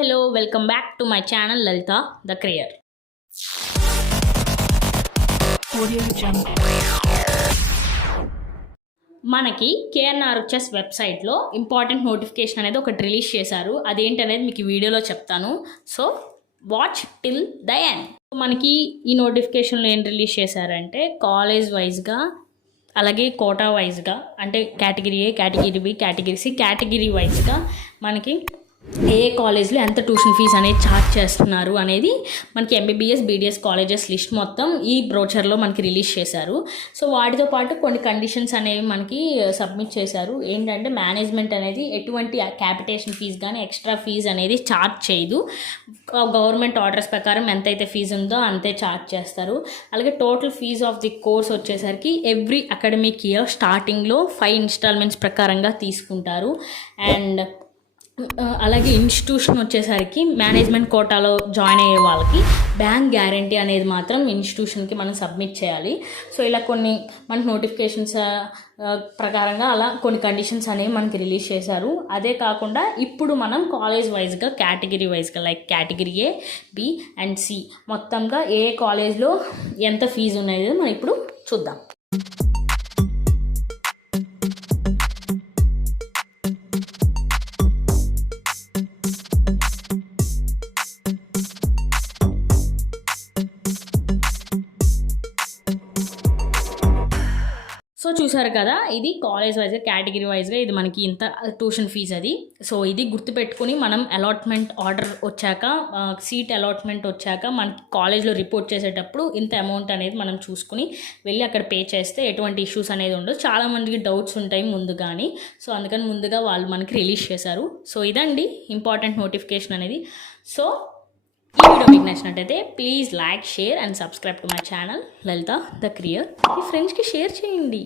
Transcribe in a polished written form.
Hello, welcome back to my channel Lalita the Career. మనకి KNRHS వెబ్సైట్లో important notification అనేది ఒకటి రిలీజ్ చేశారు. అదేంటి అనేది మీకు ఈ వీడియోలో చెప్తాను. So watch till the end. మనకి ఈ నోటిఫికేషన్లో ఏం రిలీజ్ చేశారంటే కాలేజ్ వైజ్గా అలాగే కోటా వైజ్గా అంటే category A, category B, category C, category వైజ్గా మనకి ఏ కాలేజ్లో ఎంత ట్యూషన్ ఫీజు అనేది ఛార్జ్ చేస్తున్నారు అనేది మనకి MBBS BDS కాలేజెస్ లిస్ట్ మొత్తం ఈ బ్రోచర్లో మనకి రిలీజ్ చేశారు. సో వాటితో పాటు కొన్ని కండిషన్స్ అనేవి మనకి సబ్మిట్ చేశారు. ఏంటంటే మేనేజ్మెంట్ అనేది ఎటువంటి క్యాపిటేషన్ ఫీజు కానీ ఎక్స్ట్రా ఫీజు అనేది ఛార్జ్ చేయదు. గవర్నమెంట్ ఆర్డర్స్ ప్రకారం ఎంతైతే ఫీజు ఉందో అంతే ఛార్జ్ చేస్తారు. అలాగే total fee of the course వచ్చేసరికి ఎవ్రీ అకాడమిక్ ఇయర్ స్టార్టింగ్లో 5 ఇన్స్టాల్మెంట్స్ ప్రకారంగా తీసుకుంటారు. అండ్ అలాగే ఇన్స్టిట్యూషన్ వచ్చేసరికి మేనేజ్మెంట్ కోటాలో జాయిన్ అయ్యే వాళ్ళకి బ్యాంక్ గ్యారంటీ అనేది మాత్రం ఇన్స్టిట్యూషన్కి మనం సబ్మిట్ చేయాలి. సో ఇలా కొన్ని మనకి నోటిఫికేషన్స్ ప్రకారంగా అలా కొన్ని కండిషన్స్ అనేవి మనకి రిలీజ్ చేశారు. అదే కాకుండా ఇప్పుడు మనం కాలేజ్ వైజ్గా కేటగిరీ వైజ్గా like category A, B and C మొత్తంగా ఏ కాలేజ్లో ఎంత ఫీజు ఉన్నది మనం ఇప్పుడు చూద్దాం. సో చూసారు కదా, ఇది కాలేజ్ వైజ్గా కేటగిరీ వైజ్గా ఇది మనకి ఇంత ట్యూషన్ ఫీజు అది. సో ఇది గుర్తుపెట్టుకుని మనం అలాట్మెంట్ ఆర్డర్ వచ్చాక సీట్ అలాట్మెంట్ వచ్చాక మనకి కాలేజ్లో రిపోర్ట్ చేసేటప్పుడు ఇంత అమౌంట్ అనేది మనం చూసుకుని వెళ్ళి అక్కడ పే చేస్తే ఎటువంటి ఇష్యూస్ అనేది ఉండదు. చాలామందికి డౌట్స్ ఉంటాయి ముందుగాని, సో అందుకని ముందుగా వాళ్ళు మనకి రిలీజ్ చేశారు. సో ఇదండి ఇంపార్టెంట్ నోటిఫికేషన్ అనేది. సో ఈ వీడియో మీకు నచ్చినట్టయితే please like, share and subscribe to my channel Lalitha the creator. మీ ఫ్రెండ్స్కి షేర్ చేయండి.